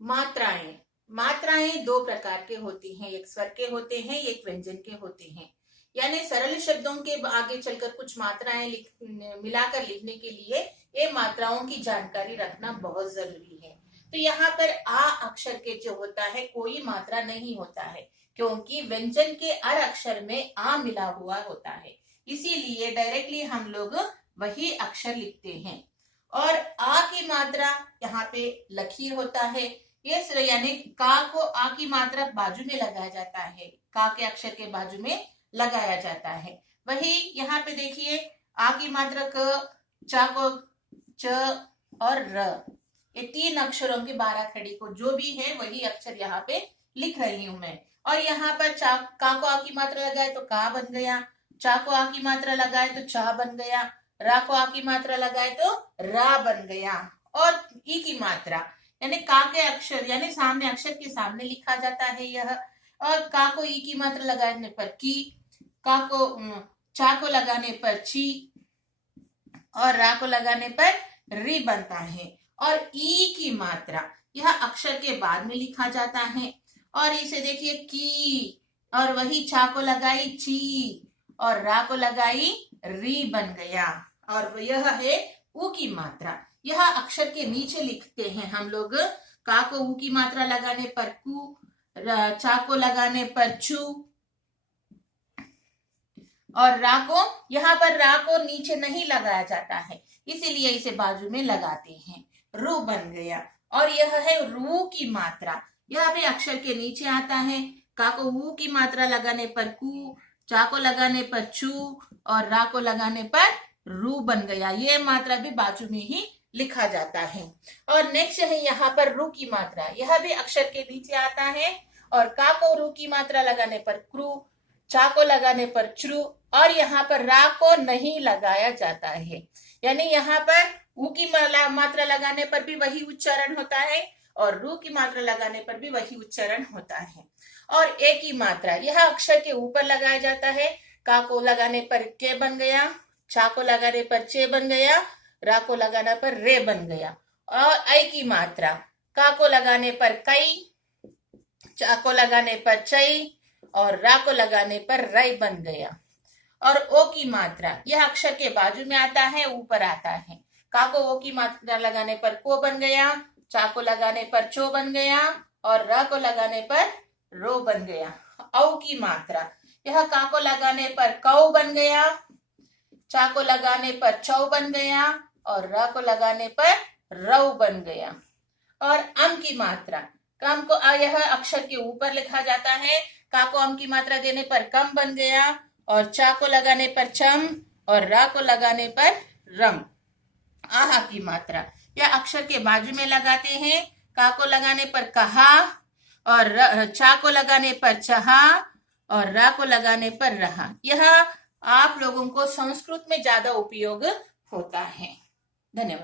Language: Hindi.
मात्राएं मात्राएं दो प्रकार के होती हैं, एक स्वर के होते हैं, एक व्यंजन के होते हैं। यानी सरल शब्दों के आगे चलकर कुछ मात्राएं मिलाकर लिखने के लिए ये मात्राओं की जानकारी रखना बहुत जरूरी है। तो यहाँ पर आ अक्षर के जो होता है कोई मात्रा नहीं होता है, क्योंकि व्यंजन के अर अक्षर में आ मिला हुआ होता है, इसीलिए डायरेक्टली हम लोग वही अक्षर लिखते हैं। और आ की मात्रा यहाँ पे लकीर होता है, ये यानी का को आ की मात्रा बाजू में लगाया जाता है, का के अक्षर के बाजू में लगाया जाता है। वही यहाँ पे देखिए आ की मात्रा क, चा को च और र, ये तीन अक्षरों की 12 खड़ी को जो भी है वही अक्षर यहाँ पे लिख रही हूं मैं। और यहाँ पर चा का को आ की मात्रा लगाए तो का बन गया, चा को आ की मात्रा लगाए तो चा बन गया, रा को आ की मात्रा लगाए तो रा बन गया। और ई की मात्रा यानी का के अक्षर यानी सामने अक्षर के सामने लिखा जाता है यह। और का को ई की मात्रा लगाने पर की, का को चा को लगाने पर ची और रा को लगाने पर री बनता है। और ई की मात्रा यह अक्षर के बाद में लिखा जाता है। और इसे देखिए की, और वही चा को लगाई ची और रा को लगाई री बन गया। और यह है ऊ की मात्रा, यह अक्षर के नीचे लिखते हैं हम लोग। का को ऊ की मात्रा लगाने पर कु, चा को लगाने पर चू और रा को, यहाँ पर रा को नीचे नहीं लगाया जाता है, इसीलिए इसे बाजू में लगाते हैं, रू बन गया। और यह है रू की मात्रा, यह भी अक्षर के नीचे आता है। का को ऊ की मात्रा लगाने पर कु, चा को लगाने पर चू और रा को लगाने पर रू बन गया, ये मात्रा भी बाजू में ही लिखा जाता है। और नेक्स्ट है यहाँ पर रू की मात्रा, यह भी अक्षर के नीचे आता है। और का को रू की मात्रा लगाने पर क्रू, चा को लगाने पर च्रू और यहाँ पर रा को नहीं लगाया जाता है, यानी यहाँ पर ऊ की मात्रा लगाने पर भी वही उच्चारण होता है और रू की मात्रा लगाने पर भी वही उच्चारण होता है। और ए की मात्रा यह अक्षर के ऊपर लगाया जाता है। का को लगाने पर के बन गया, चा को लगाने पर चे बन गया, रा को लगाने पर रे बन गया। और ऐ की मात्रा का को लगाने पर कई, चा को लगाने पर चई और रा को लगाने पर रई बन गया। और ओ की मात्रा यह अक्षर के बाजू में आता है, ऊपर आता है। का को ओ की मात्रा लगाने पर को बन गया, चा को लगाने पर चो बन गया और रा को लगाने पर रो बन गया। औ की मात्रा यह का को लगाने पर कौ बन गया, चा को लगाने पर चौ बन गया और रा को लगाने पर रौ बन गया। और अम की मात्रा, कम को यह अक्षर के ऊपर लिखा जाता है। का को अम की मात्रा देने पर कम बन गया और चा को लगाने पर चम और रा को लगाने पर रम। आहा की मात्रा यह अक्षर के बाजू में लगाते हैं। का को लगाने पर कहा और चा को लगाने पर चहा और रा को लगाने पर रहा। यह आप लोगों को संस्कृत में ज्यादा उपयोग होता है। धन्यवाद।